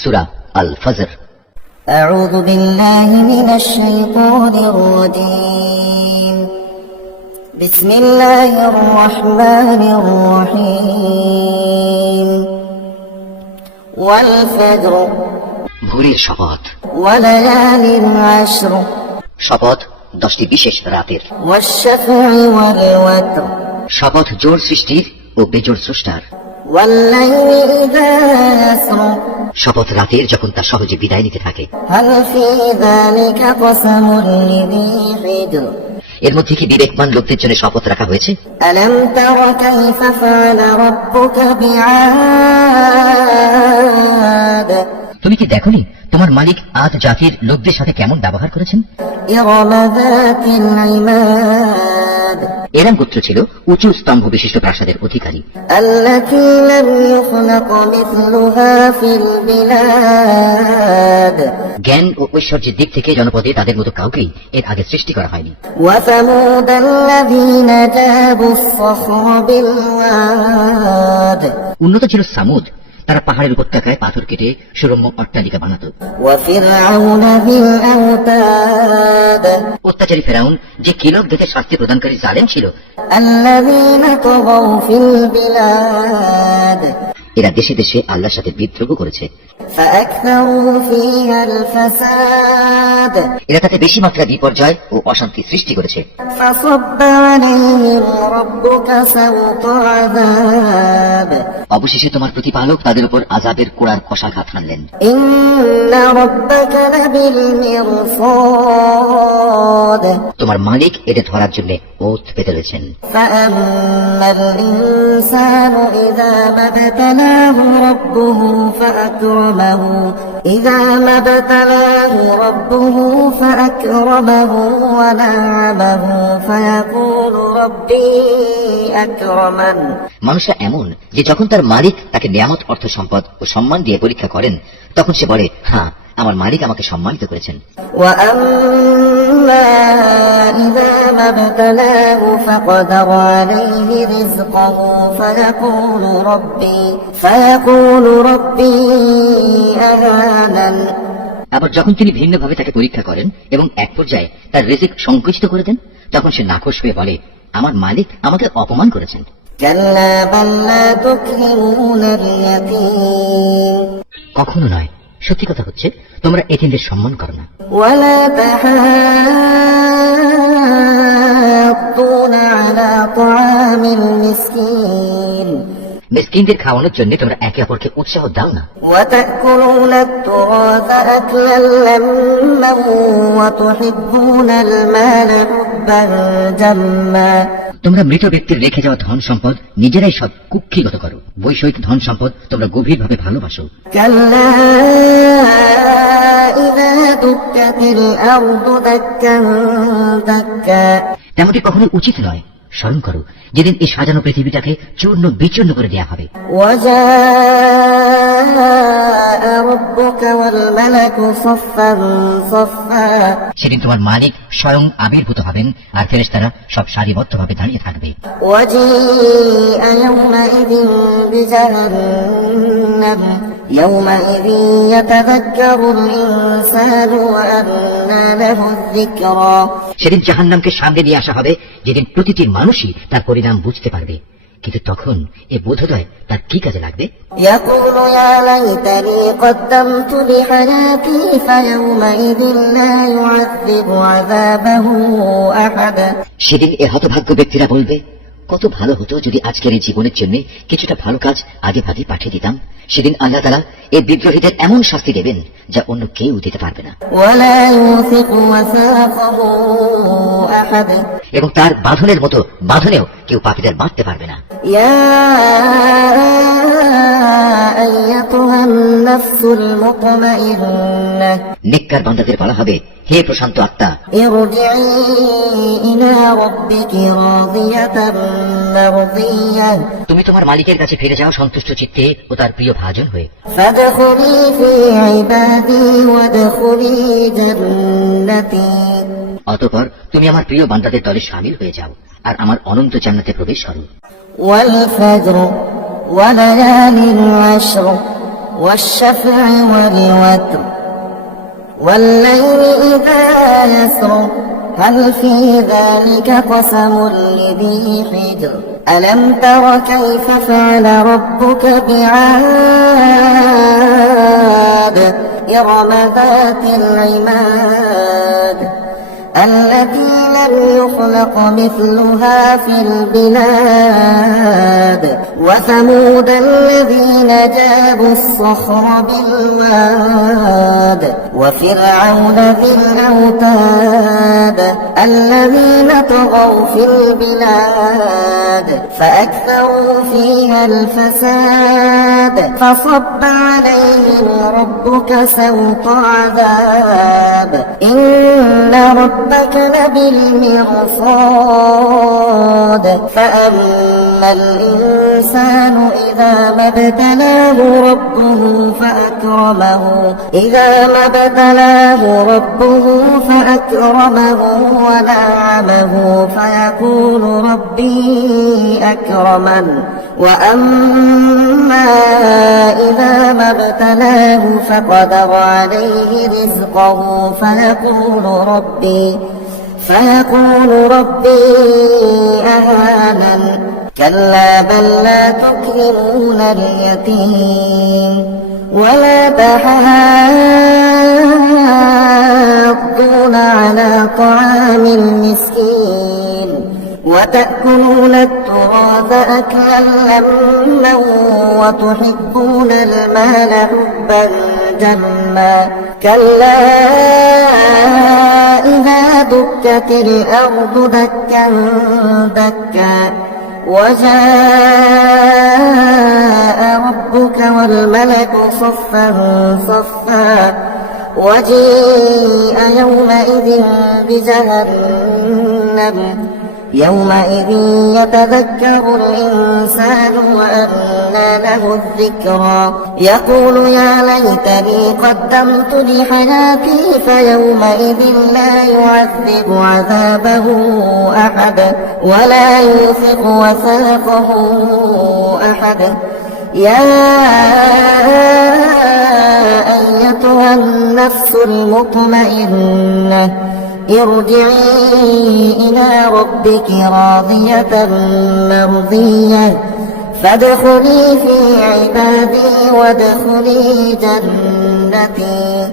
সূরা আল ফজর। أعوذ بالله من الشيطان الرجيم بسم الله الرحمن الرحيم والفجر ভোরের শপথ, وليال عشر শপথ 10টি বিশেষ রাতের, والشفع والوتر শপথ জোর সৃষ্টির ও বেজোড় স্রষ্টার, والليل إذا يسر শপথ রাতের যখন তা সহজে বিদায় নিতে থাকে। هل في ذلك قسم لذي حجر এর মধ্যে কি বিবেকবান লোকদের জন্য শপথ রাখা হয়েছে? ألم تر كيف فعل ربك بعاد তুমি কি দেখোনি তোমার মালিক আদ জাতির লোকদের সাথে কেমন ব্যবহার করেছেন? إرم ذات العماد এরাম গোত্র ছিল উঁচু স্তম্ভ বিশিষ্ট প্রাসাদের অধিকারী, التي لم يخلق مثلها في البلاد জ্ঞান ও ঐশ্বর্যের দিক থেকে জনপদে তাদের মতো কাউকেই এর আগে সৃষ্টি করা হয়নি। وثمود الذين جابوا الصخر بالواد উন্নত ছিল সামুদ, তারা পাহাড়ের উপত্যকায় পাথর কেটে সুরম্য অট্টালিকা বানাত। وفرعون ذي الأوتاد অত্যাচারী ফেরাউন যে কিলক দেখে শাস্তি প্রদানকারী জালেম ছিল, الذين طغوا في البلاد এরা দেশে দেশে আল্লাহর সাথে বিদ্রোহ করেছে, فأكثروا فيها الفساد এরা তাতে বেশি মাত্রা বিপর্যয় ও অশান্তি সৃষ্টি করেছে। فصب عليهم ربك سوط عذاب অবশেষে তোমার প্রতিপালক তাদের উপর আযাবের কোড়ার কষাঘাত হানলেন। إن ربك لبالمرصاد তোমার মালিক এদের ধরার জন্য ওত পেতে রয়েছেন। فأما الإنسان إذا ما ابتلاه ربه فأكرمه ونعمه فيقول ربي أكرمن মানুষরা এমন যে যখন তার মালিক তাকে নিয়ামত, অর্থ সম্পদ ও সম্মান দিয়ে পরীক্ষা করেন, তখন সে বলে, হ্যাঁ, আমার মালিক আমাকে সম্মানিত করেছেন। وأما إذا ما ابتلاه فقدر عليه رزقه فيقول ربي أهانن আবার যখন তিনি ভিন্নভাবে তাকে পরীক্ষা করেন এবং এক পর্যায়ে তার রিজিক সংকুচিত করে দেন, তখন সে নাখোশ হয়ে বলে, আমার মালিক আমাকে অপমান করেছেন। كلا بل لا تكرمون اليتيم কখনো নয়, সত্যি কথা হচ্ছে তোমরা এতিমদের সম্মান করো না। ولا تحاضون على طعام المسكين মিসকিনদের খাওয়ানোর জন্য তোমরা একে অপরকে উৎসাহ দাও না। وتأكلون التراث أكلا لما وتحبون المال حبا جما তোমরা মৃত ব্যক্তির রেখে যাওয়া ধন সম্পদ নিজেরাই সব কুক্ষিগত করো। বৈষয়িক ধন সম্পদ তোমরা গভীরভাবে ভালোবাসো। كلا إذا دكت الأرض دكا دكا তেমনটি কখনো উচিত নয়। স্মরণ করো যেদিন এই সাজানো পৃথিবীটাকে চূর্ণ বিচূর্ণ করে দেওয়া হবে। وجاء ربك والملك صفا صفا সেদিন তোমার মালিক স্বয়ং আবির্ভূত হবেন আর ফেরেশতারা সব সারিবদ্ধভাবে দাঁড়িয়ে থাকবে। وجيء يومئذ بجهنم يومئذ يتذكر الإنسان وأنى له الذكرى সেদিন জাহান্নামকে সামনে নিয়ে আসা হবে, যেদিন প্রতিটি মানুষই তার পরিণাম বুঝতে পারবে, কিন্তু তখন এ বোধোদয় তার কি কাজে লাগবে? يقول يا ليتني قدمت لحياتي فيومئذ لا يعذب عذابه أحد সেদিন এ হতভাগ্য ব্যক্তিরা বলবে, কত ভালো হতো যদি আজকের এই জীবনের জন্য কিছুটা ভালো কাজ আগে ভাগে পাঠিয়ে দিতাম। সেদিন আল্লাহ তাআলা এই বিদ্রোহীদের এমন শাস্তি দেবেন যা অন্য কেউ দিতে পারবে না, ولا يوثق وثاقه أحد এবং তার বাঁধনের মতো বাঁধনেও কেউ পাপীদের বাঁধতে পারবে না। يا أيتها النفس المطمئنة নেককার বান্দাদের বলা হবে, হে প্রশান্ত আত্মা, ارجعي إلى ربك راضية مرضية তুমি তোমার মালিকের কাছে ফিরে যাও সন্তুষ্ট চিত্তে ও তার প্রিয় ভাজন হয়ে। فادخلي في عبادي وادخلي جنتي অতঃপর তুমি আমার প্রিয় বান্দাদের দলে শামিল হয়ে যাও আর আমার অনন্ত জান্নাতে প্রবেশ করো। والفجر وليال عشر والشفع والوتر والليل إذا يسر هل في ذلك قسم لذي حجر ألم تر كيف فعل ربك بعاد إرم ذات العماد التي لم يخلق مثلها في البلاد وثمود الذين جابوا الصخر بالواد وفرعون ذي الأوتاد الذين طغوا في البلاد فأكثروا فيها الفساد فصب عليهم ربك سوط عذاب إن ربك لبالمرصاد فأما الإنسان إذا ما ابتلاه ربه فأكرمه ونعمه فيقول ربي أكرمن وأما إذا ما ابتلاه فقدر عليه رزقه فيقول ربي أهانن كلا بل لا تكرمون اليتيم ولا تحاضون على طعام المسكين وتأكلون التراث أكلا لما وتحبون المال حبا جما كلا إذا دكت الأرض دكا دكا وجاء ربك والملك صفا صفا وجيء يومئذ بجهنم يومئذ يتذكر الإنسان وأنى له الذكرى يقول يا ليتني قدمت لحياتي فيومئذ لا يعذب عذابه أحد ولا يوثق وثاقه أحد يا أيتها النفس المطمئنة ارجعي إلى ربك راضية مرضية فادخلي في عبادي وادخلي جنتي